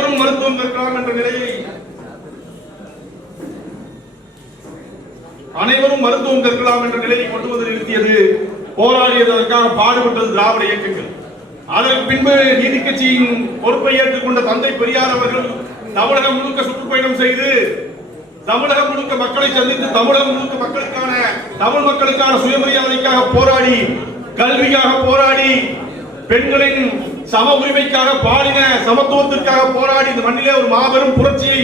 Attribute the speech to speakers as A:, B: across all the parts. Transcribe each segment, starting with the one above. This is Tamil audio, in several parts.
A: அனைவரும் மருத்துவம் கற்கலாம் என்ற நிலையை அனைவரும் மருத்துவம் கற்கலாம் என்ற நிலையை கொண்டு வந்து நிறுத்தியது போராடியதற்காக பாடுபட்டது திராவிட இயக்கங்கள். அதற்கு பின்பு நீதி கட்சியின் பொறுப்பை ஏற்றுக்கொண்ட தந்தை பெரியார் அவர்கள் தமிழகம் முழுக்க சுற்றுப்பயணம் செய்து தமிழகம் முழுக்க மக்களை சந்தித்து தமிழகம் முழுக்க மக்களுக்கான தமிழ் மக்களுக்கான சுயமரியாதைக்காக போராடி கல்விக்காக போராடி பெண்களின் சம உரிமைக்காக பாலின சமத்துவத்திற்காக போராடி இந்த மண்ணிலே ஒரு மாபெரும் புரட்சியை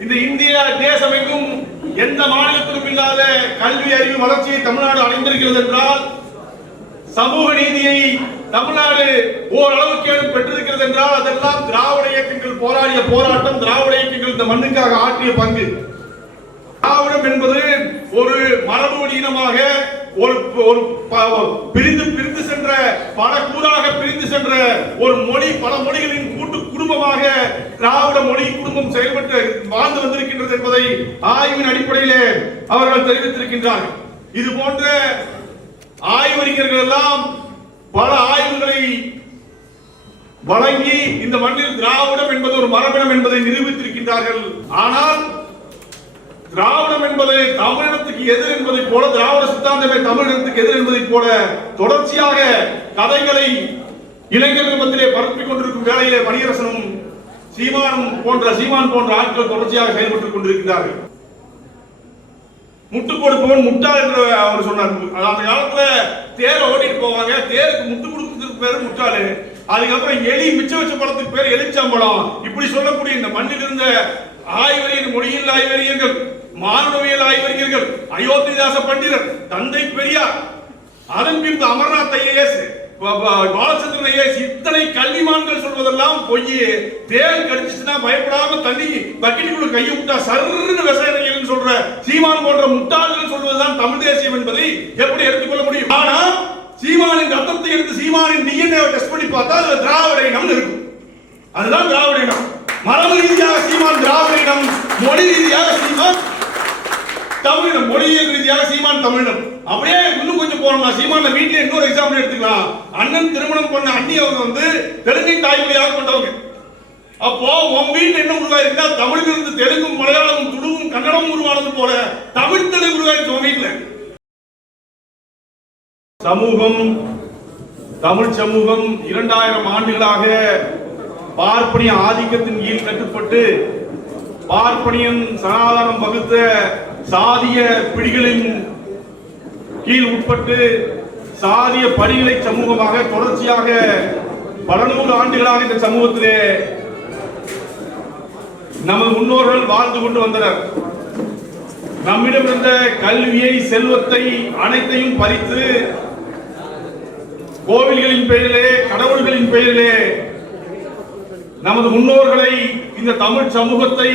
A: இந்த இந்திய தேசமெங்கும் எந்த மாநிலத்திலும் இல்லாத கல்வி அறிவு வளர்ச்சியை தமிழ்நாடு அடைந்திருக்கிறது என்றால் சமூக நீதியை தமிழ்நாடு ஓரளவுக்கு பெற்றிருக்கிறது என்றால் அதெல்லாம் திராவிட இயக்கங்கள் போராடிய போராட்டம் திராவிட இயக்கங்கள் இந்த மண்ணுக்காக ஆற்றிய பங்கு. திராவிடம் என்பது ஒரு மரபு இனமாக ஒரு ஒரு பிரிந்து பிரிந்து சென்ற பல கூறாக பிரிந்து சென்ற ஒரு மொழி பல மொழிகளின் கூட்டு குடும்பமாக திராவிட மொழி குடும்பம் செயல்பட்டு வாழ்ந்து வந்திருக்கின்றது என்பதை ஆய்வின் அடிப்படையிலே அவர்கள் தெரிவித்திருக்கின்றார்கள். இது போன்ற ஆய்வறிஞர்கள் எல்லாம் பல ஆய்வுகளை வழங்கி இந்த மண்ணில் திராவிடம் என்பது ஒரு மரபினம் என்பதை நிரூபித்திருக்கின்றார்கள். ஆனால் திராவிடம் என்பது தமிழினத்துக்கு எதிர் என்பதை போல திராவிட சித்தாந்தமே தமிழினத்துக்கு எதிர் என்பதை போல தொடர்ச்சியாக கதைகளை இளைஞர்கள் மத்தியிலே பரப்பிக் கொண்டிருக்கும் வேலையிலே மணியரசனும் சீமானும் போன்ற சீமான் போன்ற ஆட்கள் தொடர்ச்சியாக செயல்பட்டுக் கொண்டிருக்கிறார்கள் முட்டு கொடுப்பவன் முட்டாள் என்று அவர் சொன்னார். அந்த காலத்துல தேரை ஓட்டிட்டு போவாங்க. தேருக்கு முட்டு கொடுக்கிறதுக்கு பேரு முட்டாளு. அதுக்கப்புறம் எலி மிச்ச வச்ச பழத்துக்கு பேர் எலிச்சம்பழம். இப்படி சொல்லக்கூடிய இந்த மண்ணில் இருந்த ஆய்வறிஞர் மொழியில் ஆய்வறிஞர்கள் மானுடவியல் ஆய்வறிஞர்கள் அயோத்திதாச பண்டிதர் தந்தை பெரியார் அதன் பின்பு அமர்நாத் ஐஏஎஸ் பாலச்சந்திரன் இத்தனை கல்விமான்கள் சொல்வதெல்லாம் பொய் தேல் கடிச்சிச்சுன்னா பயப்படாம தண்ணி பக்கெட்டுக்குள்ள கையை விட்டா சர்ன்னு விவசாயிகள் சொல்ற சீமான் போன்ற முட்டாள்கள் சொல்வதுதான் தமிழ் தேசியம் என்பதை எப்படி எடுத்துக்கொள்ள முடியும்? ஆனா சீமானின் ரத்தத்தை எடுத்து சீமானின் டிஎன்ஏ டெஸ்ட் பண்ணி பார்த்தா அதுல திராவிட இனம் இருக்கும். அதுதான் திராவிட இனம். மரபு ரீதியாக சீமான் திராவிட இனம் மொழி ரீதியாக சீமான் தமிழினம் மொழியியல் ரீதியாக சீமான் தமிழினம் அப்படியே இன்னும் கொஞ்சம் போனோம்னா சீமான வீட்டுல இன்னொரு எக்ஸாம்பிள் எடுத்துக்கலாம். அண்ணன் திருமணம் பண்ண அண்ணி அவங்க வந்து தெலுங்கை தாய்மொழியாக கொண்டவங்க அப்போ உன் வீட்டுல என்ன உருவாயிருந்தா தமிழிலிருந்து தெலுங்கும் மலையாளமும் துடுவும் கன்னடமும் உருவானது போல தமிழ் தெலுங்கு உருவாயிருச்சு உன் வீட்டுல சமூகம் தமிழ் சமூகம் இரண்டாயிரம் ஆண்டுகளாக பார்ப்பனிய ஆதிக்கத்தின் கீழ் கட்டுப்பட்டு பார்ப்பனியன் சனாதனம் வகுத்த சாதிய பிடிகளின் கீழ் உட்பட்டு சாதிய படிநிலை சமூகமாக தொடர்ச்சியாக பல நூறு ஆண்டுகளாக இந்த சமூகத்திலே நமது முன்னோர்கள் வாழ்ந்து கொண்டு வந்தனர். நம்மிடம் இருந்த கல்வியை செல்வத்தை அனைத்தையும் பறித்து கோவில்களின் பெயரிலே கடவுள்களின் பெயரிலே நமது முன்னோர்களை இந்த தமிழ் சமூகத்தை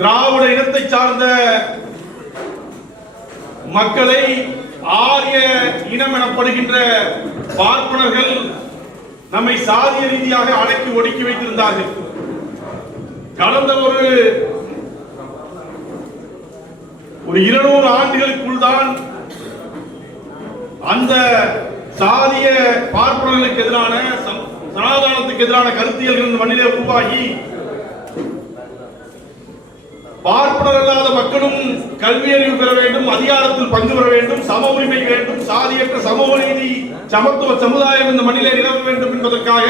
A: திராவிட இனத்தை சார்ந்த மக்களை ஆரிய இனம் எனப்படுகின்ற பார்ப்பனர்கள் நம்மை சாதிய ரீதியாக அடக்கி ஒடுக்கி வைத்திருந்தார்கள். கடந்த ஒரு ஒரு இருநூறு ஆண்டுகளுக்குள் தான் அந்த சாதிய பார்ப்பனர்களுக்கு எதிரான சம்- சனாதனத்துக்கு எதிரான கருத்தியல்கள் மண்ணிலே உருவாகி பார்ப்பனர் அல்லாத மக்களும் கல்வி அறிவு பெற வேண்டும் அதிகாரத்தில் பங்கு பெற வேண்டும் சம உரிமை வேண்டும் சாதியற்ற சமூக நீதி சமத்துவ சமுதாயம் இந்த மண்ணிலே நிலவ வேண்டும் என்பதற்காக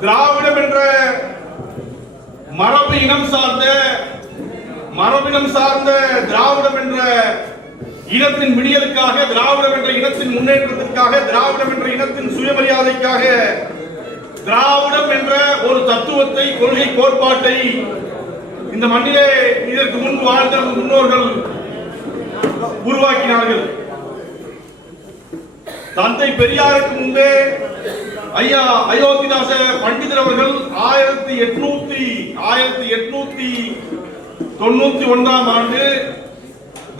A: திராவிடம் என்ற மரபு இனம் சார்ந்த மரபினம் சார்ந்த திராவிடம் என்ற இனத்தின் விடியலுக்காக திராவிடம் என்ற இனத்தின் முன்னேற்றத்திற்காக திராவிடம் என்ற இனத்தின் சுயமரியாதைக்காக திராவிடம் என்ற ஒரு தத்துவத்தை கொள்கை கோட்பாட்டை இந்த மண்ணிலே இதற்கு முன்பு வாழ்ந்த முன்னோர்கள் உருவாக்கினார்கள். தந்தை பெரியாருக்கு முன்பே ஐயா அயோத்திதாச பண்டிதர் அவர்கள் ஆயிரத்தி எட்நூத்தி ஆயிரத்தி எட்நூத்தி தொண்ணூத்தி ஒன்றாம் ஆண்டு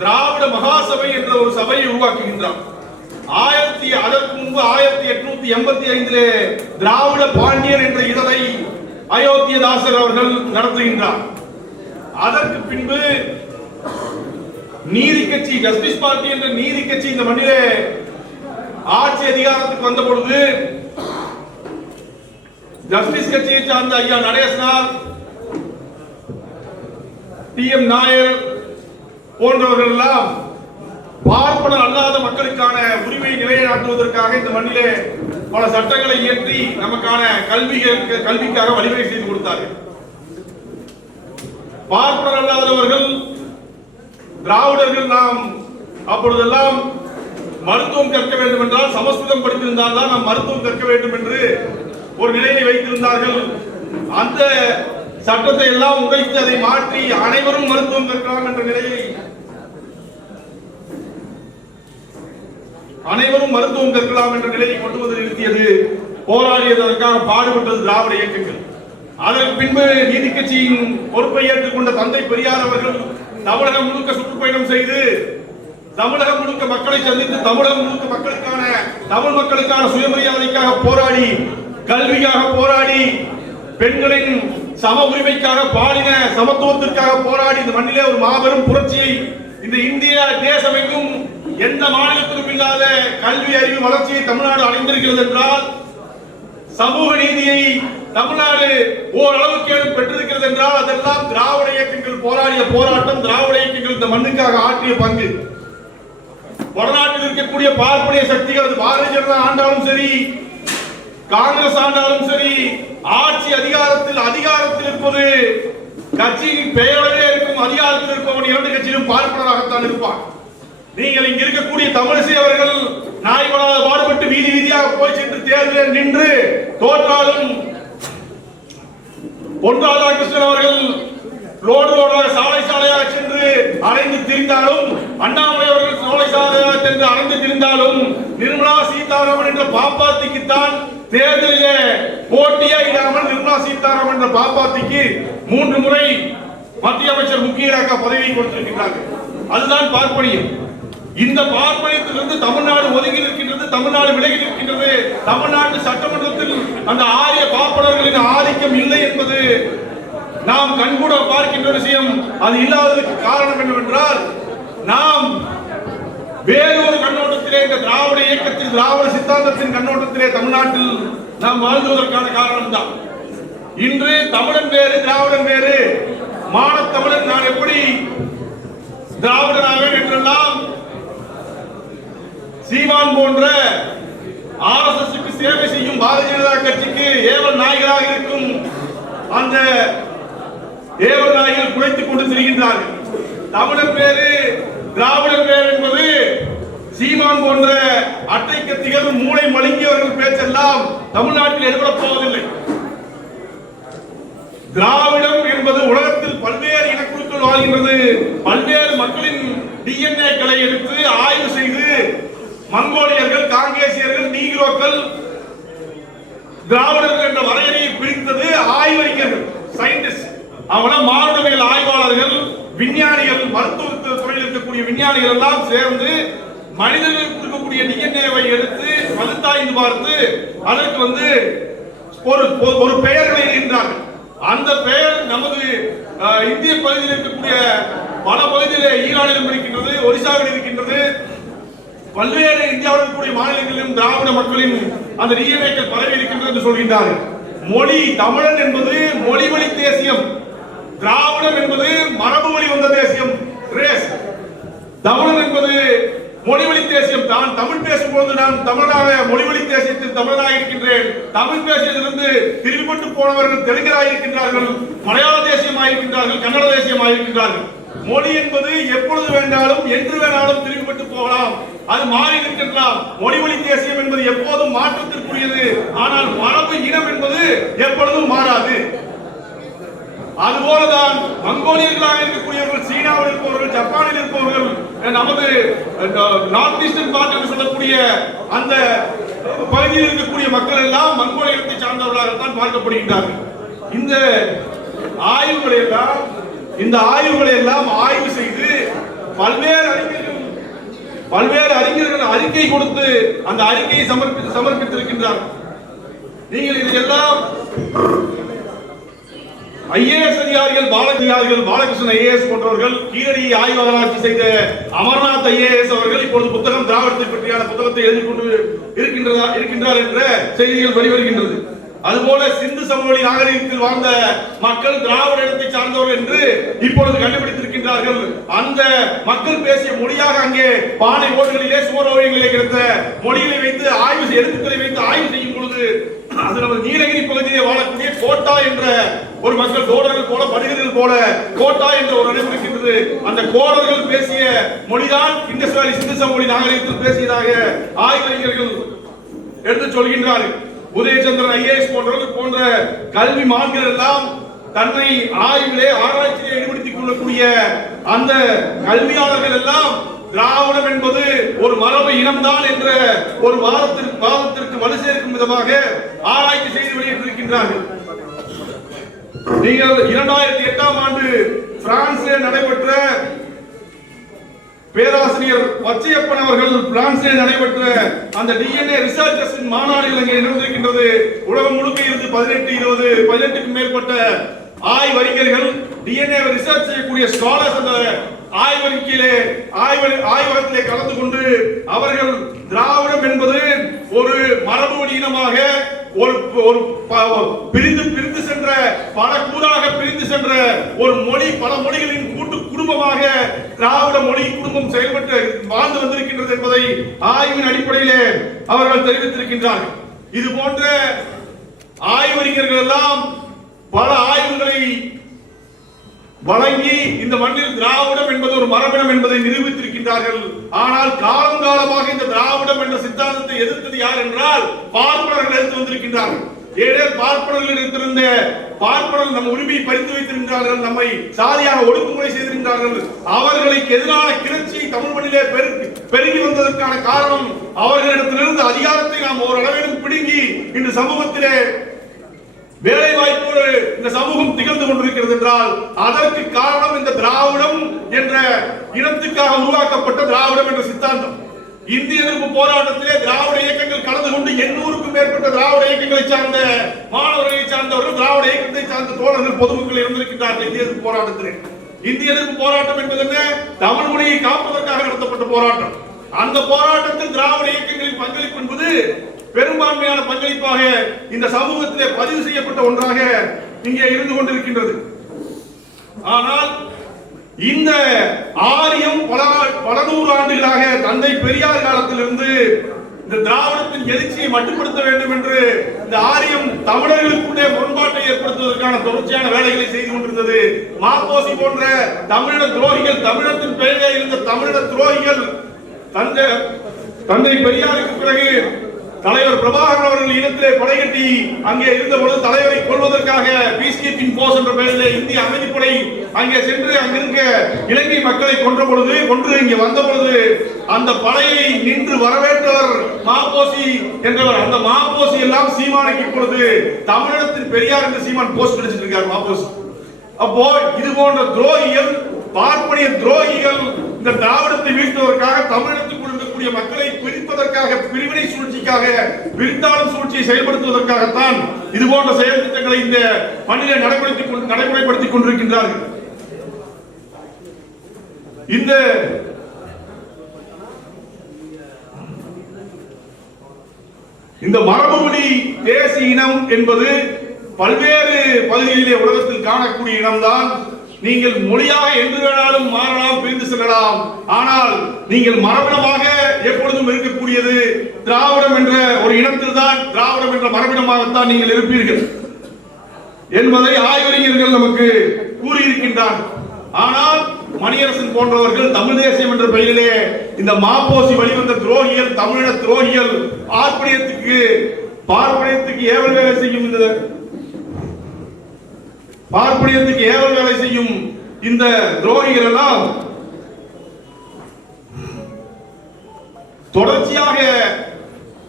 A: திராவிட மகாசபை என்ற ஒரு சபையை உருவாக்குகின்றார். ஆயிரத்தி அதற்கு முன்பு ஆயிரத்தி எட்நூத்தி எண்பத்தி ஐந்திலே திராவிட பாண்டியன் என்ற இதழை அயோத்தியதாசர் அவர்கள் நடத்துகின்றார். அதற்கு பின்பு நீதி கட்சி ஜஸ்டிஸ் பார்ட்டி என்ற நீதி கட்சி இந்த மண்ணிலே ஆட்சி அதிகாரத்துக்கு வந்த பொழுது ஜஸ்டிஸ் கட்சியை சார்ந்த ஐயா நடேசனார் டி எம் நாயர் போன்றவர்கள் எல்லாம் பார்ப்பனர் அல்லாத மக்களுக்கான உரிமையை நிலைநாட்டுவதற்காக இந்த மண்ணிலே பல சட்டங்களை இயற்றி நமக்கான கல்வி கல்விக்காக வழிவகை செய்து கொடுத்தார்கள். பார்ப்பனர் அல்லாதவர்கள் திராவிடர்கள் நாம் அப்பொழுதெல்லாம் மருத்துவம் கற்க வேண்டும் என்றால் சமஸ்கிருதம் படித்திருந்தால் தான் நாம் மருத்துவம் கற்க வேண்டும் என்று ஒரு நிலையை வைத்திருந்தார்கள். அந்த சட்டத்தை எல்லாம் உடைத்து அதை மாற்றி அனைவரும் மருத்துவம் கற்கலாம் என்ற நிலையை அனைவரும் மருத்துவம் கற்கலாம் என்ற நிலையை கொண்டு வந்து நிறுத்தியது போராடியதற்காக பாடுபட்டது திராவிட இயக்கங்கள். அதற்கு பின்பு நீதி கட்சியின் பொறுப்பை ஏற்றுக்கொண்ட தந்தை பெரியார் அவர்கள் தமிழகம் முழுக்க சுற்றுப்பயணம் செய்து தமிழகம் முழுக்க மக்களை சந்தித்து தமிழகம் முழுக்க மக்களுக்கான தமிழ் மக்களுக்கான சுயமரியாதைக்காக போராடி கல்விக்காக போராடி பெண்களின் சம உரிமைக்காக பாலின சமத்துவத்திற்காக போராடி இந்த மண்ணிலே ஒரு மாபெரும் புரட்சியை இந்த இந்திய தேசமெங்கும் எந்த மாநிலத்திலும் இல்லாத கல்வி அறிவு வளர்ச்சியை தமிழ்நாடு அடைந்திருக்கிறது என்றால் சமூக நீதியை தமிழ்நாடு ஓரளவுக்கு பெற்றிருக்கிறது என்றால் அதெல்லாம் திராவிட இயக்கங்கள் போராடிய போராட்டம் திராவிட இயக்கங்கள் இந்த மண்ணுக்காக ஆற்றிய பங்கு. வடநாட்டில் இருக்கக்கூடிய பார்ப்பனிய சக்திகள் அது பாரதிய ஜனதா ஆண்டாலும் சரி காங்கிரஸ் ஆண்டாலும் சரி ஆட்சி அதிகாரத்தில் அதிகாரத்தில் இருப்பது கட்சியின் பெயரவே இருக்கும் அதிகாரத்தில் இருப்பவன் இரண்டு கட்சியிலும் பார்ப்பனராகத்தான் இருப்பான். நீங்கள் இங்க இருக்கக்கூடிய தமிழிசை அவர்கள் நாய்களாக பாடுபட்டு வீதி வீதியாக போய் சென்று தேர்தலில் நின்று தோற்றாலும் பொன் ராதாகிருஷ்ணன் அவர்கள் ரோடு ரோடாக சாலை சாலையாக சென்று அலைந்து திரிந்தாலும் அண்ணாமலை அவர்கள் சாலை சாலையாக சென்று அலைந்து திரிந்தாலும் நிர்மலா சீதாராமன் என்ற பாப்பாத்திக்குத்தான் தேர்தலிலே போட்டியே இல்லாமல் நிர்மலா சீதாராமன் என்ற பாப்பாத்திக்கு மூன்று முறை மத்திய அமைச்சர் முக்கிய பதவியை கொடுத்திருக்கிறார்கள். அதுதான் பார்ப்பனியம். இந்த பார்ப்பனியத்திலிருந்து தமிழ்நாடு ஒதுங்கி நிற்கின்றது தமிழ்நாடு விலகி நிற்கின்றது. தமிழ்நாட்டு சட்டமன்றத்தில் அந்த ஆரிய பாப்பனர்களின் ஆதிக்கம் இல்லை என்பது நாம் கண்கூட பார்க்கின்ற விஷயம். அது இல்லாததற்கு காரணம் என்னவென்றால் நாம் வேறொரு கண்ணோட்டத்திலே இந்த திராவிட இயக்கத்தில் திராவிட சித்தாந்தத்தின் கண்ணோட்டத்திலே தமிழ்நாட்டில் நாம் வாழ்ந்துவதற்கான காரணம் தான் இன்று தமிழன் வேறு திராவிடன் வேறு. மானத்தமிழன் நான் எப்படி திராவிடனாக என்றெல்லாம் சீமான் போன்ற ஆர்எஸ்எஸ்க்கு சேவை செய்யும் பாரதிய ஜனதா கட்சிக்கு ஏவல் நாய்களாக இருக்கும் அந்த ஏவல் நாய்கள் குறைத்துக் கொண்டு செல்கின்றார்கள். தமிழன் பேரு திராவிடர் பேர் என்பது சீமான் போன்ற அட்டைக்கு திகழும் மூளை மழுங்கியவர்கள் பேச்செல்லாம் தமிழ்நாட்டில் ஏற்படப் போவதில்லை. திராவிடம் என்பது உலகத்தில் பல்வேறு இனக்குழுக்கள் வாழ்கின்றது. பல்வேறு மக்களின் டிஎன்ஏக்களை எடுத்து ஆய்வு செய்து மங்கோலியர்கள் காங்கேசியர்கள் நீக்ரோக்கள் திராவிடர்கள் என்ற வரையறையை பிரித்தது ஆய்வறிஞர்கள் சயின்டிஸ்ட் அவங்கள மானுடவியல் ஆய்வாளர்கள் விஞ்ஞானிகள் மருத்துவ துறையில் இருக்கக்கூடிய விஞ்ஞானிகள் எல்லாம் சேர்ந்து மனிதர்களுக்கு இருக்கக்கூடிய டிஎன்ஏவை எடுத்து பகுத்தாய்ந்து பார்த்து அதற்கு வந்து ஒரு ஒரு- ஒரு பெயர்களை அந்த பெயர் நமது இந்திய பகுதியில் இருக்கக்கூடிய பல பகுதியில் ஈரானிலும் இருக்கின்றது ஒரிசாவில் இருக்கின்றது பல்வேறு இந்தியாவில் இருக்கக்கூடிய மாநிலங்களிலும் திராவிட மக்களின் அந்த டிஎன்ஏக்கள் பரவி இருக்கின்றது என்று சொல்கின்றார்கள். மொழி தமிழன் என்பது மொழி வழி தேசியம். திராவிடம் என்பது மரபு வழி வந்த தேசியம். ரேஸ் தமிழன் என்பது மொழிவழி தேசியம். தான் தமிழ் பேசும்போது நான் தமிழனாக மொழிவழி தேசியத்தில் தமிழனாக இருக்கின்றேன். தமிழ் பேசியதிலிருந்து திரும்பிப்பட்டு போனவர்கள் தெலுங்கராக இருக்கின்றார்கள். மலையாள தேசியமாக இருக்கின்றார்கள் கன்னட தேசியமாக இருக்கின்றார்கள் மொழி என்பது எப்பொழுது வேண்டாலும் என்று வேணாலும் திரும்பப்பட்டு போகலாம். அது மாறி நிற்கின்றலாம் மொழிவழி தேசியம் என்பது எப்போதும் மாற்றத்திற்குரியது. ஆனால் மரபு இனம் என்பது எப்பொழுதும் மாறாது. அதுபோலதான் மங்கோலியர்களாக இருக்கக்கூடியவர்கள் சீனாவில் இருப்பவர்கள் ஜப்பானில் இருப்பவர்கள் நமது நார்த் ஈஸ்டர்ன் பார்ட் என்று சொல்லக்கூடிய அந்த பகுதியில் இருக்கக்கூடிய மக்கள் எல்லாம் மங்கோலியத்தை சார்ந்தவர்களாகத்தான் பார்க்கப்படுகின்றார்கள். இந்த ஆய்வுகளை எல்லாம் இந்த ஆய்வுகளை எல்லாம் ஆய்வு செய்து பல்வேறு அறிஞர்கள் பல்வேறு அறிஞர்கள் அறிக்கை கொடுத்து அந்த அறிக்கையை சமர்ப்பித்து சமர்ப்பித்திருக்கின்றார் நீங்கள் இதையெல்லாம் ஐஏஎஸ் அதிகாரிகள் பாலகிரியார்கள் பாலகிருஷ்ணன் ஐஏஎஸ் போன்றவர்கள் கீழடி ஆய்வாளராட்சி செய்த அமர்நாத் ஐஏஎஸ் அவர்கள் இப்பொழுது புத்தகம் திராவிடத்தை பற்றியான புத்தகத்தை எழுதி கொண்டு இருக்கின்றதா இருக்கின்றார் என்ற செய்திகள் வெளிவருகின்றது. அதுபோல சிந்து சமவெளி நாகரிகத்தில் வாழ்ந்த மக்கள் திராவிட இனத்தை சார்ந்தவர்கள் என்று இப்பொழுது கண்டுபிடித்திருக்கின்றார்கள். அந்த மக்கள் பேசிய மொழியாக அங்கே பானை ஓடுகளிலே சுவர் ஓவியங்களிலே கிடைத்த மொழிகளை வைத்து ஆய்வு எழுத்துக்களை வைத்து ஆய்வு செய்யும் பொழுது அது நமது நீலகிரி பகுதியிலே வாழக்கூடிய கோட்டா என்ற ஒரு மக்கள் தோழர்கள் போல படுகர்கள் போல கோட்டா என்ற ஒரு இடம் இருக்கின்றது. அந்த கோடர்கள் பேசிய மொழிதான் இந்த சிந்து சமவெளி நாகரிகத்தில் பேசியதாக ஆய்வறிஞர்கள் எடுத்து சொல்கின்றார்கள். உதயச்சந்திரன் ஐஏஎஸ் போன்றவர்கள் போன்ற கல்வி மான்கள் எல்லாம் தன்னை ஆய்விலே ஆராய்ச்சியை ஈடுபடுத்திக் கொள்ளக்கூடிய அந்த கல்வியாளர்கள் எல்லாம் திராவிடம் என்பது ஒரு மரபு இனம்தான் என்ற ஒரு வாதத்திற்கு வாதத்திற்கு வலு சேர்க்கும் விதமாக ஆராய்ச்சி செய்து வெளியிட்டிருக்கின்றார்கள். நீங்கள் இரண்டாயிரத்தி எட்டாம் ஆண்டு பிரான்சிலே நடைபெற்ற பேராசிரியர் பச்சையப்பன் அவர்கள் பிரான்சில் நடைபெற்ற அந்த டிஎன்ஏ ரிசர்ச்சர்ஸின் மாநாடு இலங்கை நடந்திருக்கின்றது உலகம் முழுக்க இருந்து பதினெட்டு இருபது பதினெட்டுக்கும் மேற்பட்ட ஆய்வறிஞர்கள் டிஎன்ஏ ரிசர்ச் செய்யக்கூடிய ஸ்காலர்ஸ் அந்த ஆய்வறிக்கையிலே ஆய்வு ஆய்வகத்திலே கலந்து கொண்டு அவர்கள் திராவிடம் என்பது ஒரு மரபு இனமாக ஒரு ஒரு ப- பிரிந்து பிரிந்து சென்ற பல கூறாக பிரிந்து சென்ற ஒரு மொழி பல மொழிகளின் கூட்டு குடும்பமாக திராவிட மொழி குடும்பம் செயல்பட்டு வாழ்ந்து வந்திருக்கின்றது என்பதை ஆய்வின் அடிப்படையிலே அவர்கள் தெரிவித்திருக்கின்றார்கள். இது போன்ற ஆய்வறிஞர்கள் எல்லாம் பல ஆய்வுகளை வழங்கி இந்த மண்ணில் திராவிடம் என்பது ஒரு மரபினம் என்பதை நிரூபித்திருக்கின்றார்கள். ஆனால் காலம் காலமாக இந்த திராவிடம் என்ற சித்தாந்தத்தை எதிர்த்தது யார் என்றால் பார்ப்பனர்கள் எடுத்து வந்திருக்கின்றார்கள். ஏழே பார்ப்பனர்கள் இருந்திருந்த பார்ப்பனர் நம் உரிமையை பறித்து வைத்திருக்கிறார்கள் நம்மை சாதியாக ஒடுக்குமுறை செய்திருக்கிறார்கள் அவர்களுக்கு எதிரான கிளர்ச்சி தமிழ் மண்ணிலே பெரு- பெருகி வந்ததற்கான காரணம் அவர்களிடத்திலிருந்து அதிகாரத்தை நாம் ஓரளவிலும் பிடுங்கி இன்று சமூகத்திலே வேலை வாய்ப்போடு இந்த சமூகம் திகழ்ந்து கொண்டிருக்கிறது என்றால் அதற்கு காரணம் இந்த திராவிடம் என்ற இனத்துக்காக உருவாக்கப்பட்ட திராவிடம் என்ற சித்தாந்தம். இந்திய எதிர்ப்பு போராட்டத்திலே திராவிட இயக்கங்கள் கலந்து கொண்டு எண்ணூறுக்கும் மேற்பட்ட திராவிட இயக்கங்களை சார்ந்த மாணவர்களை சார்ந்தவர்கள் திராவிட இயக்கத்தை சார்ந்த தோழர்கள் பொதுமக்கள் இருந்திருக்கின்றார்கள் இந்திய எதிர்ப்பு போராட்டத்திலே. இந்திய எதிர்ப்பு போராட்டம் என்பது என்ன? தமிழ் மொழியை காப்பதற்காக நடத்தப்பட்ட போராட்டம். அந்த போராட்டத்தில் திராவிட இயக்கங்களின் பங்களிப்பு என்பது பெரும்பான்மையான பங்களிப்பாக இந்த சமூகத்திலே பதிவு செய்யப்பட்ட ஒன்றாக இங்கே இருந்து கொண்டிருக்கின்றது. ஆனால் இந்த ஆரியம் பல பல நூறு ஆண்டுகளாக தந்தை பெரியார் காலத்திலிருந்து இந்த திராவிடத்தின் எழுச்சியை மட்டுப்படுத்த வேண்டும் என்று இந்த ஆரியம் தமிழர்களுக்குள்ளே முரண்பாட்டை ஏற்படுத்துவதற்கான தொடர்ச்சியான வேலைகளை செய்து கொண்டிருந்தது. மாப்போசி போன்ற தமிழின துரோகிகள் தமிழத்தின் பெயரில் இருந்த தமிழின துரோகிகள் தந்தை தந்தை பெரியாருக்கு பிறகு தலைவர் பிரபாகரன் அவர்கள் இனத்திலே படைகட்டி அங்கே இருந்த பொழுது தலைவரை கொல்வதற்காக பீஸ் கீப்பிங் போர்ஸ் என்ற பெயரில் இந்திய அமைதிப்படை அங்கே சென்று அங்கிருக்க இலங்கை மக்களை கொன்ற பொழுது கொன்று இங்கே வந்த பொழுது அந்த படையை நின்று வரவேற்றவர் மாப்போசி என்றவர். அந்த மாப்போசி எல்லாம் சீமானுக்கு இப்பொழுது தமிழகத்தின் பெரியார் என்று சீமான் போஸ்ட் அடிச்சிட்டு இருக்கார் மாப்போசி. அப்போ இது போன்ற துரோகிகள் பார்ப்பனிய துரோகிகள் இந்த திராவிடத்தை வீழ்த்துவதற்காக தமிழகத்தில் இருக்கக்கூடிய மக்களை பிரிப்பதற்காக பிரிவினை சூழ்ச்சிக்காக பிரித்தாளும் சூழ்ச்சியை செயல்படுத்துவதற்காகத்தான் இது போன்ற செயல் திட்டங்களை இந்த மண்ணிலே நடைமுறைத்து நடைமுறைப்படுத்திக் கொண்டிருக்கின்றார்கள். இந்த இந்த மரபுவழி தேசிய இனம் என்பது பல்வேறு பகுதிகளிலே உலகத்தில் காணக்கூடிய இனம்தான். நீங்கள் மொழியாக என்று வேணாலும் மாறலாம் பிரிந்து செல்லலாம். ஆனால் நீங்கள் மரபினமாக எப்பொழுதும் இருக்கக்கூடியது திராவிடம் என்ற ஒரு இனத்தில் தான் திராவிடம் என்ற மரபினமாகத்தான் நீங்கள் இருப்பீர்கள் என்பதை ஆய்வறிஞர்கள் நமக்கு கூறியிருக்கின்றார்கள். ஆனால் மணியரசன் போன்றவர்கள் தமிழ் தேசியம் என்ற பெயரிலே இந்த மாப்போசி வழிவந்த துரோகிகள் தமிழின துரோகிகள் பார்ப்பனியத்துக்கு பார்ப்பனியத்துக்கு ஏவல் வேலை செய்யும் இந்த பார்ப்பனியத்துக்கு ஏவல் வேலை செய்யும் இந்த துரோகிகள் எல்லாம் தொடர்ச்சியாக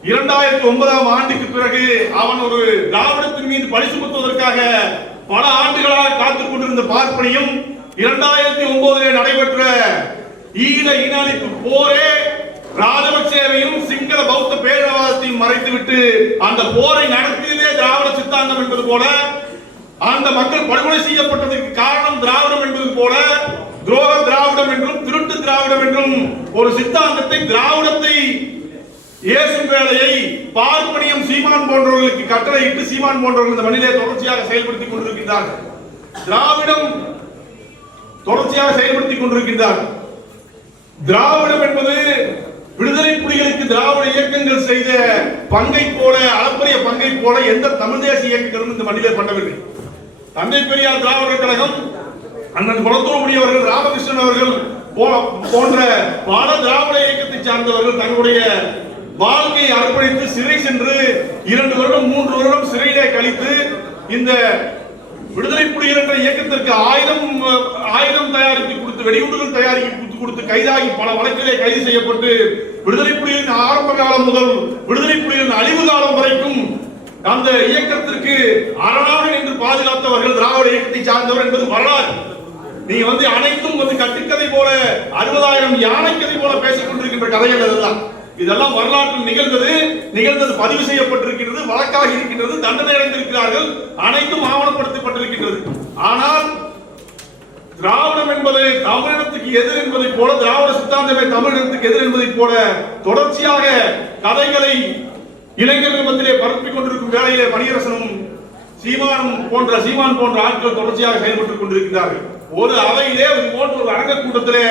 A: இரண்டாயிரத்தி ஒன்பதாம் ஆண்டுக்கு பிறகு அவன் ஒரு திராவிடத்தின் மீது பழி சுமத்துவதற்காக பல ஆண்டுகளாக காத்துக் கொண்டிருந்த பார்ப்பனியும் இரண்டாயிரத்தி ஒன்பதிலே நடைபெற்ற ஈழ இன அழிப்பு போரே ராஜபக்சேவையும் சிங்கள பௌத்த பேரவாதத்தையும் மறைத்துவிட்டு அந்த போரை நடத்தியதே திராவிட சித்தாந்தம் என்பது போல அந்த மக்கள் படுகொலை செய்யப்பட்டதற்கு காரணம் திராவிடம் என்பது போல துரோக திராவிடம் என்றும் திருட்டு திராவிடம் என்றும் ஒரு சித்தாந்தத்தை திராவிடத்தை இயேசும் வேலையை பார்ப்பனியம் சீமான் போன்றவர்களுக்கு கட்டளையிட்டு சீமான் போன்றவர்கள் இந்த மண்ணிலே தொடர்ச்சியாக செயல்படுத்திக் கொண்டிருக்கின்றார்கள். திராவிடம் தொடர்ச்சியாக செயல்படுத்திக் கொண்டிருக்கின்றார்கள். திராவிடம் என்பது விடுதலை புலிகளுக்கு திராவிட இயக்கங்கள் செய்த பங்கை போல அளப்பரிய பங்கை போல எந்த தமிழ் தேசிய இயக்கங்களும் இந்த மண்ணிலே பண்ணவில்லை. தந்தை பெரியார் திராவிடர் கழகம் அண்ணன் குளத்தூர்முடி அவர்கள் ராமகிருஷ்ணன் அவர்கள் போ- போன்ற பல திராவிட இயக்கத்தை சார்ந்தவர்கள் தங்களுடைய வாழ்க்கையை அர்ப்பணித்து சிறை சென்று இரண்டு வருடம் மூன்று வருடம் சிறையிலே கழித்து இந்த விடுதலை புலிகள் என்ற இயக்கத்திற்கு ஆயுதம் ஆயுதம் தயாரித்து கொடுத்து வெடிகுண்டுகள் தயாரித்து கொடுத்து கொடுத்து கைதாகி பல வழக்கிலே கைது செய்யப்பட்டு விடுதலை புலிகளின் ஆரம்ப காலம் முதல் விடுதலை புலிகளின் அழிவு காலம் வரைக்கும் அந்த இயக்கத்திற்கு அரணாக நின்று பாதுகாத்தவர்கள் திராவிட இயக்கத்தை சார்ந்தவர் என்பது வரலாறு. நீங்க வந்து அனைத்தும் வந்து கட்டுக்கதை போல அறுபதாயிரம் யானைக்கதை போல பேசிக் கொண்டிருக்கின்ற கதைகள் இதெல்லாம் இதெல்லாம் வரலாற்றில் நிகழ்ந்தது நிகழ்ந்தது பதிவு செய்யப்பட்டிருக்கிறது வழக்காக இருக்கின்றது தண்டனை அடைந்திருக்கிறார்கள் அனைத்தும் ஆவணப்படுத்தப்பட்டிருக்கின்றது. ஆனால் திராவிடம் என்பது தமிழினத்துக்கு எதிர் என்பதை போல திராவிட சித்தாந்தமே தமிழினத்துக்கு எதிர் என்பதை போல தொடர்ச்சியாக கதைகளை இளைஞர்கள் மத்தியிலே பரப்பிக் கொண்டிருக்கும் வேளையிலே மணியரசனும் சீமானும் போன்ற சீமான் போன்ற ஆட்கள் தொடர்ச்சியாக செயல்பட்டுக் கொண்டிருக்கிறார்கள். ஒரு அவையிலே இது போன்ற ஒரு அரங்க கூட்டத்திலே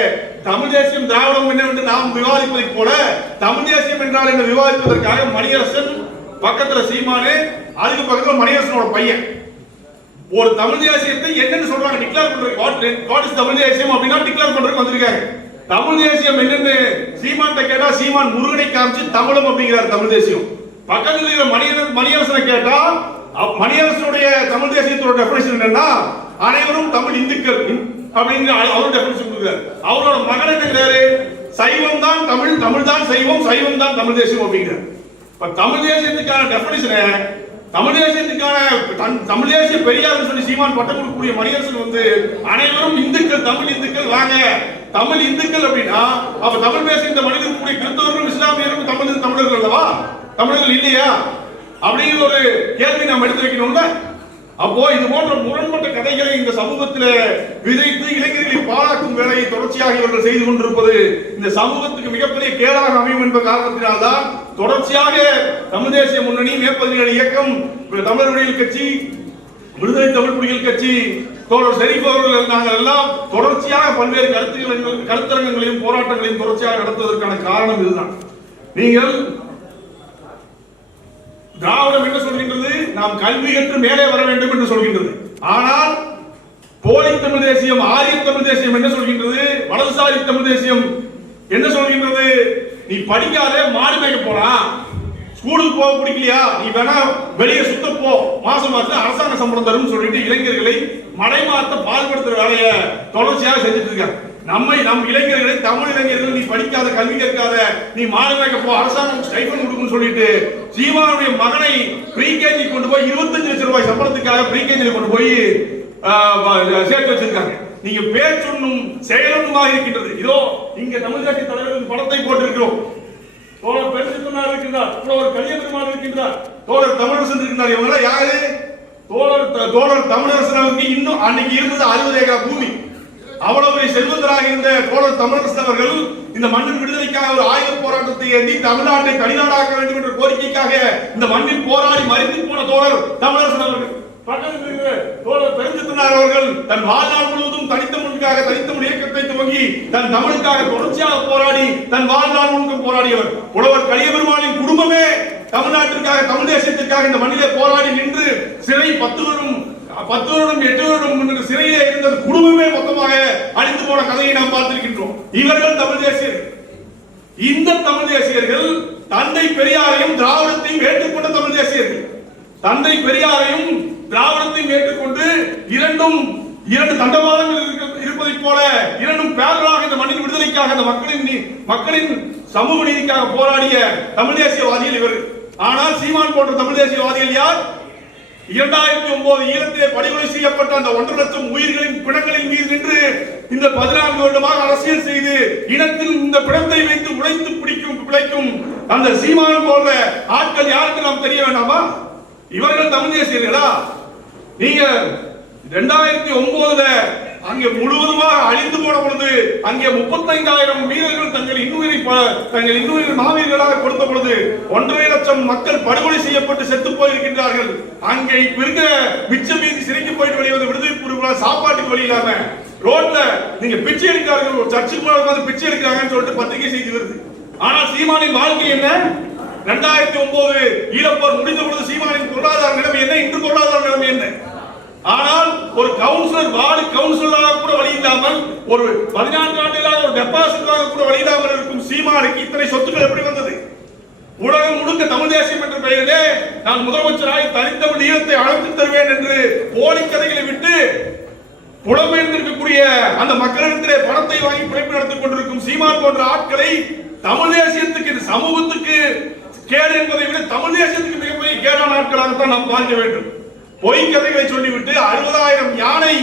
A: தமிழ் தேசியம் திராவிடம் என்னவென்று நாம் விவாதிப்பதைப் போல தமிழ் தேசியம் என்றால் என்று விவாதிப்பதற்காக மணியரசன் பக்கத்துல சீமானு அதுக்கு பக்கத்துல மணியரசனோட பையன். ஒரு தமிழ் தேசியத்தை என்னன்னு சொல்றாங்க டிக்ளேர் பண்றது வாட் இஸ் தமிழ் தேசியம் அப்படின்னா டிக்ளேர் பண்றதுக்கு வந்திருக்காங்க தமிழ் தேசியம் என்னன்னு சீமான்ட்ட கேட்டா சீமான் முருகனை காமிச்சு தமிழம் அப்படிங்கிறார் தமிழ் தேசியம். பக்கத்தில் இருக்கிற மணியரசன் மணியரசனை கேட்டா அப்- மணியரசனுடைய தமிழ் தேசியத்தோட டெபினேஷன் என்னன்னா அனைவரும் தமிழ் இந்துக்கள் அப்படின்னு அப்படிங்கிற அவ- அவரோட டெபினேஷன் கொடுக்குறாரு. அவரோட மகன் என்ன சைவம் தான் தமிழ் தமிழ் தான் சைவம் சைவம் தான் தமிழ் தேசியம் அப்படிங்கிறார். இப்ப தமிழ் தேசியத்துக்கான டெபினிஷனை தமிழ் தேசியத்துக்கான தன்- தமிழ் தேசிய பெரியார் சொல்லி சீமான் பட்டம் கொடுக்கக்கூடிய மணியரசன் வந்து அனைவரும் இந்துக்கள் தமிழ் இந்துக்கள் வாங்க. தமிழ் இந்துக்கள் அப்படின்னா அப்ப தமிழ் பேசுகின்ற மனிதர்களுடைய கிறிஸ்தவர்களும் இஸ்லாமியர்களும் தமிழ் தமிழர்கள் அல்லவா? தமிழர்கள் இல்லையா? அப்படிங்கிற ஒரு கேள்வி நாம் எடுத்து வைக்கணும்ல? அப்போ இது போன்ற முரண்பட்ட கதைகளை இந்த சமூகத்தில் விதைத்து இளைஞர்களை பாழாக்கும் வேலையை தொடர்ச்சியாக இவர்கள் செய்து கொண்டிருப்பது இந்த சமூகத்துக்கு மிகப்பெரிய கேடாக அமையும் என்ற காரணத்தினால்தான் தொடர்ச்சியாக தமிழ் தேசிய முன்னணி மேற்பதினேழு இயக்கம் தமிழர் விடியல் கட்சி விடுதலை தமிழ் புலிகள் கட்சி தோழர் ஷெரீப் அவர்கள் நாங்கள் எல்லாம் தொடர்ச்சியாக பல்வேறு கருத்துக்கள் கருத்தரங்கங்களையும் போராட்டங்களையும் தொடர்ச்சியாக நடத்துவதற்கான காரணம் இதுதான். நீங்கள் திராவிடம் என்ன சொல்கின்றது நாம் கல்வி என்று மேலே வர வேண்டும் என்று சொல்கின்றது. ஆனால் போலி தமிழ் தேசியம் ஆரிய தமிழ் தேசியம் என்ன சொல்கின்றது வலதுசாரி தமிழ் தேசியம் என்ன சொல்கின்றது நீ படிக்காதே மாடு மேய்க்க போறான் ஸ்கூலுக்கு போக பிடிக்கலையா? நீ வேணா வெளியே சுத்த போ. மாசம் மாசம் அரசாங்க சம்பளம் தரும் சொல்லிட்டு இளைஞர்களை மடைமாத்த பால்படுத்துற வேலையை தொடர்ச்சியாக செஞ்சுட்டு இருக்காங்க. நம்மை நம் இளைஞர்களை தமிழ் இளைஞர்கள் நீ படிக்காத கல்வி கேட்காத நீ மாநில போ அரசாங்கம் ஸ்டைஃபன் கொடுக்குன்னு சொல்லிட்டு சீமானுடைய மகனை ப்ரீ கேஜி கொண்டு போய் இருபத்தஞ்சு லட்சம் ரூபாய் சம்பளத்துக்காக ப்ரீ கொண்டு போய் சேர்த்து வச்சிருக்காங்க. நீங்க பேர் சொன்னும் செயலொன்னுமாக இருக்கின்றது. இதோ இங்க தமிழ் கட்சி தலைவர்கள் படத்தை போட்டிருக்கிறோம். தோழர் பெருசுத்தனார் இருக்கின்றார். தோழர் கலியபெருமான் இருக்கின்றார். தோழர் தமிழரசன் இருக்கின்றார். இவங்க யாரு? தோழர் தோழர் தமிழரசன் இன்னும் அன்னைக்கு இருந்தது அறுபது ஏக்கர் பூமி. அவ்வளவு செல்வந்தராக இருந்த தோழர் தமிழரசன் அவர்கள் இந்த மண்ணின் விடுதலைக்காக ஒரு ஆயுத போராட்டத்தை ஏந்தி தமிழ்நாட்டை தனிநாடாக்க வேண்டும் என்ற கோரிக்கைக்காக இந்த மண்ணில் போராடி மறித்து போன தோழர் தமிழரசன் அவர்கள். தோழர் பெருஞ்சித்தனார் அவர்கள் தன் வாழ்நாள் முழுவதும் தனித்தமிழுக்காக தனித்தமிழ் இயக்கத்தை துவங்கி தன் தமிழுக்காக தொடர்ச்சியாக போராடி தன் வாழ்நாள் முழுக்க போராடியவர். புலவர் கலியபெருமானின் குடும்பமே தமிழ்நாட்டிற்காக தமிழ் தேசத்திற்காக இந்த மண்ணிலே போராடி நின்று சிறை பத்து வருடம் பத்து வருடம் எட்டு வருடம் முன்னர் சிறையிலே இருந்தது குடும்பமே மொத்தமாக அழிந்து போன கதையை நாம் பார்த்திருக்கின்றோம். இவர்கள் தமிழ் தேசியர்கள் இந்த தமிழ் தேசியர்கள் தந்தை பெரியாரையும் திராவிடத்தையும் ஏற்றுக்கொண்ட தமிழ் தேசியர்கள். தந்தை பெரியாரையும் திராவிடத்தையும் ஏற்றுக்கொண்டு இரண்டும் இரண்டு தண்டவாளங்கள் இருப்பதை இருப்பதைப் போல இரண்டும் பேரலாக இந்த மண்ணின் விடுதலைக்காக இந்த மக்களின் நீ- மக்களின் சமூக நீதிக்காக போராடிய தமிழ் தேசியவாதிகள் இவர்கள். ஆனால் சீமான் போன்ற தமிழ் தேசியவாதிகள் யார்? இரண்டாயிரத்தி ஒன்பது ஈழத்திலே படுகொலை செய்யப்பட்ட அந்த ஒன்றரை லட்சம் உயிர்களின் பிணங்களின் மீது நின்று இந்த பதினான்கு வருடமாக அரசியல் செய்து இனத்தில் இந்த பிணத்தை வைத்து உழைத்து பிடிக்கும் பிழைக்கும் அந்த சீமானம் போன்ற ஆட்கள் யாருக்கு நாம் தெரிய வேண்டாமா? இவர்கள் தமிழ் தேசியர்களா? நீங்க ரெண்டாயிரத்தி ஒன்பதுல அங்கே முழுவதுமாக அழிந்து போன பொழுது அங்கே முப்பத்தைந்தாயிரம் வீரர்கள் தங்கள் இன்னுயிரை தங்கள் இன்னுயிரை மாவீரர்களாக கொடுத்த பொழுது ஒன்றரை லட்சம் மக்கள் படுகொலை செய்யப்பட்டு செத்து போயிருக்கின்றார்கள். அங்கே இப்ப இருக்க மிச்சம் மீதி சிறைக்கு போயிட்டு வெளியே வந்து விடுதலை புரிவுகளா சாப்பாட்டுக்கு வழி இல்லாம ரோட்ல நீங்க பிச்சை எடுக்கிறார்கள் ஒரு சர்ச்சுக்கு மேல வந்து பிச்சை எடுக்கிறாங்கன்னு சொல்லிட்டு பத்திரிகை செய்தி வருது. ஆனால் சீமானின் வாழ்க்கை என்ன? ரெண்டாயிரத்தி ஒன்பது ஈழப்போர் முடிந்த பொழுது சீமானின் பொருளாதார நிலைமை என்ன? இன்று பொருளாதார நிலைமை என்ன? ஆனால் ஒரு கவுன்சிலர் வார்டு கவுன்சிலராக கூட வழி இல்லாமல் ஒரு பதினான்கு ஆண்டுகளாக ஒரு டெபாசிட்டராக கூட வழி இல்லாமல் இருக்கும் சீமானுக்கு இத்தனை சொத்துக்கள் எப்படி வந்தது? உலகம் முழுக்க தமிழ் தேசியம் என்ற பெயரிலே நான் முதலமைச்சராய் தனித்தமிழ் ஈழத்தை அழைத்து தருவேன் என்று போலி கதைகளை விட்டு புலம்பெயர்ந்திருக்கக்கூடிய அந்த மக்களிடத்திலே பணத்தை வாங்கி பிழைப்பு நடத்திக் கொண்டிருக்கும் சீமான் போன்ற ஆட்களை தமிழ் தேசியத்துக்கு இந்த சமூகத்துக்கு கேடு என்பதை விட தமிழ் தேசியத்துக்கு மிகப்பெரிய கேடான ஆட்களாகத்தான் நாம் பார்க்க வேண்டும். பொய் கதைகளை சொல்லிவிட்டு அறுபதாயிரம் யானை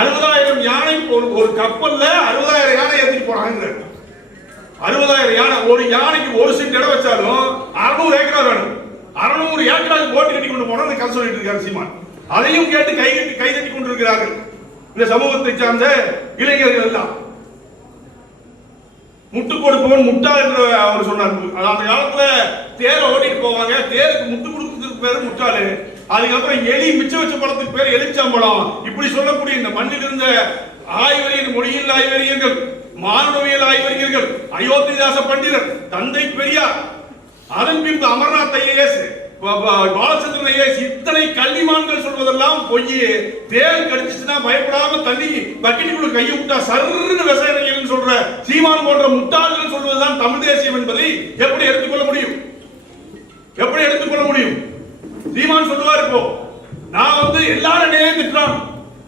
A: அறுபதாயிரம் யானை ஒரு ஒரு கப்பல்ல அறுபதாயிரம் யானை ஏற்றிட்டு போறாங்க அறுபதாயிரம் யானை ஒரு யானைக்கு ஒரு சென்ட் இடம் வச்சாலும் அறுநூறு ஏக்கரா வேணும். அறுநூறு ஏக்கராக்கு போட்டு கட்டி கொண்டு போனா கதை சொல்லிட்டு இருக்காரு சீமான். அதையும் கேட்டு கை கட்டி கை தட்டி கொண்டிருக்கிறார்கள். இந்த சமூகத்தை சார்ந்த இளைஞர்கள் எல்லாம். முட்டு கொடுப்பவன் முட்டாள் என்று அவர் சொன்னார். அந்த காலத்துல தேரை ஓட்டிட்டு போவாங்க. தேருக்கு முட்டு கொடுக்கிறதுக்கு பேரு முட்டாளு. அதுக்கப்புறம் எலி மிச்சம் வச்ச பழத்துக்கு பேர் எலிச்சம்பழம். இப்படி சொல்லக்கூடிய இந்த மண்ணில் இருந்த ஆய்வறிஞர் மொழியில் ஆய்வறிஞர்கள் மானுடவியல் ஆய்வறிஞர்கள் அயோத்திதாச பண்டிதர் தந்தை பெரியார் அதன் பின்பு அமர்நாத் ஐஏஎஸ் பாலச்சந்திரன் ஐஏஎஸ் இத்தனை கல்விமான்கள் சொல்வதெல்லாம் பொய் தேல் கடிச்சிச்சுன்னா பயப்படாம தண்ணி பக்கெட்டுக்குள்ள கையை விட்டா சர்ன்னு விவசாயிகள் சொல்ற சீமான் போன்ற முட்டாள்கள் சொல்வதுதான் தமிழ் தேசியம் என்பதை எப்படி எடுத்துக்கொள்ள முடியும்? எப்படி எடுத்துக்கொள்ள முடியும்? சீமான் சொல்லுவார் இப்போ நான் வந்து எல்லாரும் என்னையே திட்டுறான்.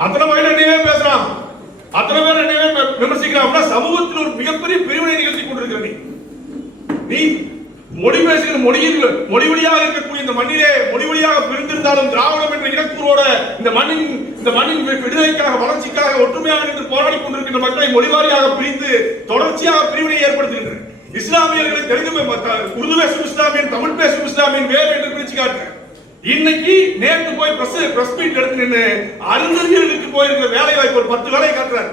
A: அத்தனை பேர் என்னையே பேசுறான். அத்தனை பேர் என்னையே விமர்சிக்கிறான். அப்படின்னா சமூகத்தில் ஒரு மிகப்பெரிய பிரிவினை நிகழ்த்தி கொண்டிருக்கிற நீ. நீ மொழி பேசுகிற மொழியில் மொழி வழியாக இருக்கக்கூடிய இந்த மண்ணிலே மொழி வழியாக பிரிந்திருந்தாலும் திராவிடம் என்ற இனக்கூறோட இந்த மண்ணின் இந்த மண்ணின் விடுதலைக்காக வளர்ச்சிக்காக ஒற்றுமையாக நின்று போராடி கொண்டிருக்கின்ற மக்களை மொழிவாரியாக பிரிந்து தொடர்ச்சியாக பிரிவினை ஏற்படுத்துகின்றன. இஸ்லாமியர்களை தெலுங்கு உருது பேசும் இஸ்லாமியன் தமிழ் பேசும் இஸ்லாமியன் வேறு என்று பிரிச்சு காட்டுறேன் இன்னைக்கு நேற்று போய் பிரஸ் பிரஸ் மீட் எடுத்து நின்று அருந்ததியர்களுக்கு போயிருக்கிற வேலை வாய்ப்பு ஒரு பத்து வேலை காட்டுறாரு.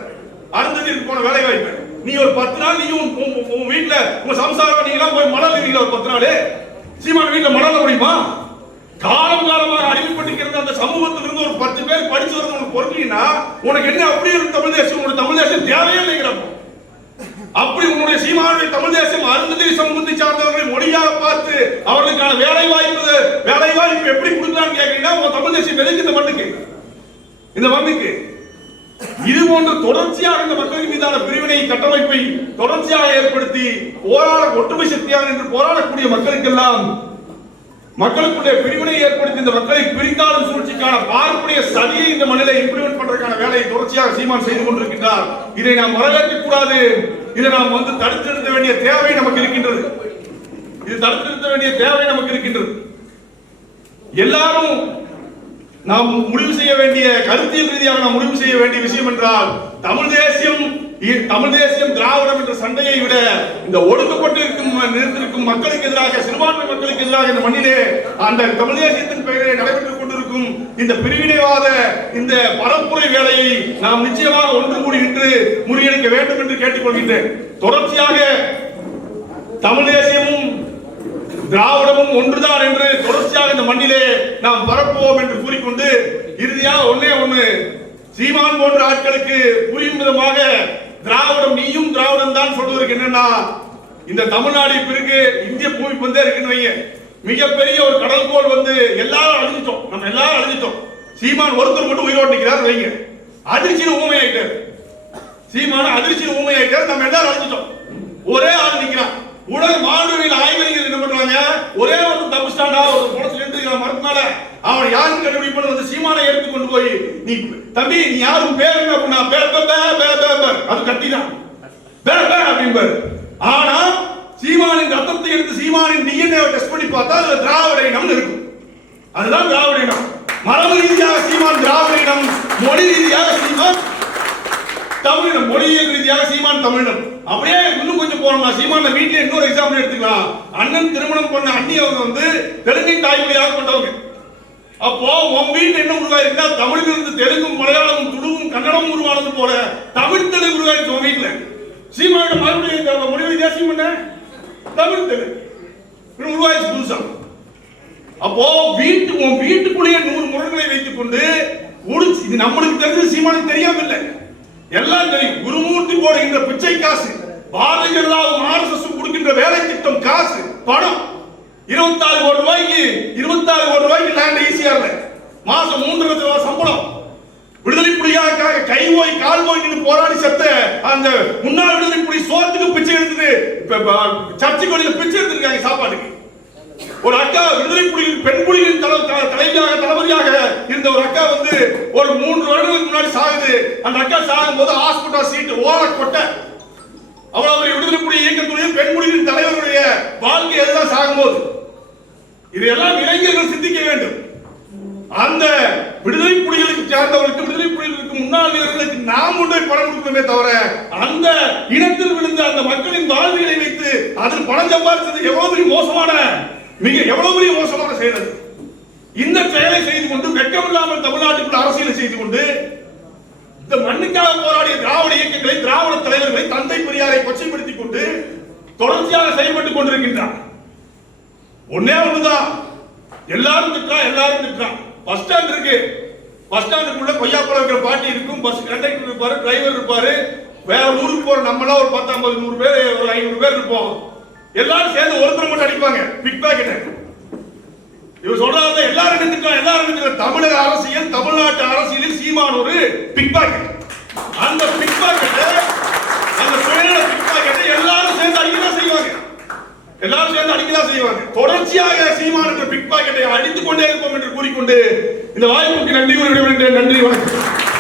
A: அருந்ததியருக்கு போன வேலை வாய்ப்பு நீ ஒரு பத்து நாள் நீ உன் உன் வீட்டுல உங்க சம்சாரம் நீங்க எல்லாம் போய் மணல் இருக்கீங்க ஒரு பத்து நாள். சீமான் வீட்டுல மணல முடியுமா? காலம் காலமாக அடிமைப்பட்டிருக்கிற அந்த சமூகத்தில் இருந்து ஒரு பத்து பேர் படிச்சு வரது உனக்கு பொறுக்கீங்கன்னா உனக்கு என்ன அப்படி ஒரு தமிழ் தேசம்? உனக்கு தமிழ் தேசம் தேவையே இல்லைங்கிறப்போ அப்படி உன்னுடைய சீமானுடைய தமிழ் தேசம் அருந்ததி சமூகத்தை சார்ந்தவர்களை மொழியாக பார்த்து அவர்களுக்கான வேலை வாய்ப்பு வேலை வாய்ப்பு எப்படி கொடுக்கலாம்னு கேட்கறீங்கன்னா உங்க தமிழ் தேசம் எதுக்கு இந்த மண்ணுக்கு. இந்த மண்ணுக்கு. இது போன்ற தொடர்ச்சியாக இந்த மக்களின் மீதான பிரிவினை கட்டமைப்பை தொடர்ச்சியாக ஏற்படுத்தி போராட ஒற்றுமை சக்தியாக என்று போராடக்கூடிய மக்களுக்கெல்லாம் மக்களுக்குடைய பிரிவினை ஏற்படுத்தி இந்த மக்களை பிரித்தாளும் சூழ்ச்சிக்கான பார்ப்புடைய சதியை இந்த மண்ணில இம்ப்ளிமெண்ட் பண்றதுக்கான வேலையை தொடர்ச்சியாக சீமான் செய்து கொண்டிருக்கின்றார். இதை நாம் வரவேற்க கூடாது இதை நாம் வந்து தடுத்து நிறுத்த வேண்டிய தேவை நமக்கு இருக்கின்றது. இது தடுத்து நிறுத்த வேண்டிய தேவை நமக்கு இருக்கின்றது. எல்லாரும் நாம் முடிவு செய்ய வேண்டிய கருத்தியல் ரீதியாக நாம் முடிவு செய்ய வேண்டிய விஷயம் என்றால் தமிழ் தேசியம் இ- தமிழ் தேசியம் திராவிடம் என்ற சண்டையை விட இந்த ஒடுக்கப்பட்டிருக்கும் நிறுத்திருக்கும் மக்களுக்கு எதிராக சிறுபான்மை மக்களுக்கு எதிராக இந்த மண்ணிலே அந்த தமிழ் தேசியத்தின் பெயரிலே நடைபெற்றுக் கொண்டிருக்கும் இந்த பிரிவினைவாத இந்த பரப்புரை வேலையை நாம் நிச்சயமாக ஒன்று கூடி நின்று முறியடிக்க வேண்டும் என்று கேட்டுக்கொள்கின்றேன் தொடர்ச்சியாக தமிழ் தேசியமும் திராவிடமும் ஒன்றுதான் என்று தொடர்ச்சியாக இந்த மண்ணிலே நாம் பரப்புவோம் என்று கூறிக்கொண்டு இறுதியாக ஒன்னே ஒண்ணு. சீமான் போன்ற ஆட்களுக்கு புரியும் விதமாக திராவிடம் நீயும் திராவிடம் தான் சொல்வதற்கு என்னன்னா இந்த தமிழ்நாடு இப்ப இருக்கு இந்திய பூமி பந்தே இருக்குன்னு வைங்க. மிகப்பெரிய ஒரு கடல்கோள் வந்து எல்லாரும் அழிஞ்சிட்டோம். நம்ம எல்லாரும் அழிஞ்சிட்டோம். சீமான் ஒருத்தர் மட்டும் உயிரோடு நிற்கிறார் வைங்க. அதிர்ச்சியில் ஊமையாயிட்டார். சீமான அதிர்ச்சியில் ஊமையாயிட்டார். நம்ம எல்லாரும் அழிஞ்சிட்டோம். ஒரே ஆள் நிக்கிறான். உலக மாணவியில் ஆய்வறிஞர் என்ன பண்றாங்க? ஒரே ஒரு தப்பு ஸ்டாண்டா ஒரு குளத்துல நின்று மரத்தினால அவன் யாரும் கண்டுபிடிப்பது வந்து சீமானை எடுத்து கொண்டு போய் நீ தம்பி நீ யாரும் பேர் என்ன அப்படின்னா பேர் பே அது கத்திதான் பே பே அப்படிம்பாரு. ஆனா சீமானின் ரத்தத்தை எடுத்து சீமானின் டிஎன்ஏ டெஸ்ட் பண்ணி பார்த்தா அதுல திராவிட இனம்னு இருக்கும். அதுதான் திராவிட இனம். மரபு ரீதியாக சீமான் திராவிட இனம் மொழி ரீதியாக சீமான் தமிழினம் மொழியியல் ரீதியாக சீமான் தமிழினம். அப்படியே இன்னும் கொஞ்சம் போனோம்னா சீமான வீட்டுல இன்னொரு எக்ஸாம்பிள் எடுத்துக்கலாம். அண்ணன் திருமணம் பண்ண அண்ணி அவங்க வந்து தெலுங்கை தாய்மொழியாக கொண்டவங்க. அப்போ உன் வீட்டுல என்ன உருவாயிருந்தா தமிழிலிருந்து தெலுங்கும் மலையாளமும் துளுவும் கன்னடம் உருவானது போல தமிழ் தெலுங்கு உருவாயிடுச்சு உன் வீட்டுல. சீமானோட மறுபடியும் மொழி வித்தியாசம் பண்ண தமிழ் தெலுங்கு. உருவாயிருச்சு புதுசா. அப்போ வீட்டு உன் வீட்டுக்குள்ளேயே நூறு முரண்களை வைத்துக் கொண்டு இது நம்மளுக்கு தெரிஞ்சது சீமானுக்கு தெரியாம இல்லை. எல்லாம் தெரியும். குருமூர்த்தி போடுகின்ற பிச்சை காசு பாரதிய ஜனதாவும் ஆர்எஸ்எஸ் கொடுக்கின்ற வேலை திட்டம் காசு பணம். இருபத்தாறு கோடி ரூபாய்க்கு இருபத்தாறு கோடி ரூபாய்க்கு லேண்ட் ஈஸியா மாசம் மூன்று லட்சம் ரூபாய் சம்பளம். விடுதலை புலிகளுக்காக கை போய் கால் போய் போராடி செத்த அந்த முன்னாள் விடுதலை புலி சோத்துக்கு பிச்சை எடுத்துட்டு இப்ப இப்ப பிச்சை எடுத்துருக்காங்க சாப்பாட்டுக்கு. ஒரு அக்கா விடுதலை புலிகள் பெண் புலிகளின் தலைவியாக தளபதியாக இருந்த ஒரு அக்கா வந்து ஒரு மூன்று வருடங்களுக்கு முன்னாடி சாகுது. அந்த அக்கா சாகும் போது ஹாஸ்பிட்டல் சீட்டு ஓர கொட்டை அவ்வளவு பெரிய விடுதலை புலி இயக்கத்துடைய பெண் புலிகளின் தலைவருடைய வாழ்க்கை எதுதான் சாகும்போது. இதையெல்லாம் இளைஞர்கள் சிந்திக்க வேண்டும். அந்த விடுதலை புலிகளுக்கு சேர்ந்தவர்களுக்கு விடுதலை புலிகளுக்கு முன்னாள் வீரர்களுக்கு நாம் ஒன்றை பணம் கொடுக்கணுமே தவிர அந்த இனத்தில் விழுந்த அந்த மக்களின் வாழ்வியலை வைத்து அதில் பணம் சம்பாதிச்சது எவ்வளவு பெரிய மோசமான மிக எவ்வளவு பெரிய மோசமான செயல் அது. இந்த செயலை செய்து கொண்டு வெட்கமில்லாமல் தமிழ்நாட்டுக்குள்ள அரசியலை செய்து கொண்டு இந்த மண்ணுக்காக போராடிய திராவிட இயக்கங்களை திராவிட தலைவர்களை தந்தை பெரியாரை கொச்சைப்படுத்திக் கொண்டு தொடர்ச்சியாக செயல்பட்டுக் கொண்டிருக்கின்றார். ஒன்னே ஒண்ணுதான். எல்லாரும் திட்டுறான் எல்லாரும் திட்டுறான் பஸ் ஸ்டாண்ட் இருக்கு. பஸ் ஸ்டாண்டுக்குள்ள கொய்யாப்பழம் இருக்கிற பாட்டி இருக்கும். பஸ் கண்டக்டர் இருப்பாரு டிரைவர் இருப்பாரு. வேற ஊருக்கு போற நம்மளா ஒரு பத்து நூறு பேர் ஒரு ஐநூறு பேர் இருப்போம். எல்லாரும் சேர்ந்து ஒருத்தர் மட்டும் அடிப்பாங்க. பிக் பாக்கெட் இவர் சொல்றாரு எல்லாரும் எடுத்துக்கலாம். எல்லாரும் எடுத்துக்கலாம். தமிழக அரசியல் தமிழ்நாட்டு அரசியலில் சீமான் ஒரு பிக் பாக்கெட் அந்த பிக் பாக்கெட் அந்த சுயநல பிக் பாக்கெட்டை எல்லாரும் சேர்ந்து அடிக்கதான் செய்வாங்க. எல்லாரும் சேர்ந்து அடிக்கதான் செய்வாங்க. தொடர்ச்சியாக சீமான் என்ற பிக் பாக்கெட்டை அடித்துக் கொண்டே இருப்போம் என்று கூறிக்கொண்டு இந்த வாய்ப்புக்கு நன்றி கூறி விடைபெறுகிறேன். நன்றி வணக்கம்.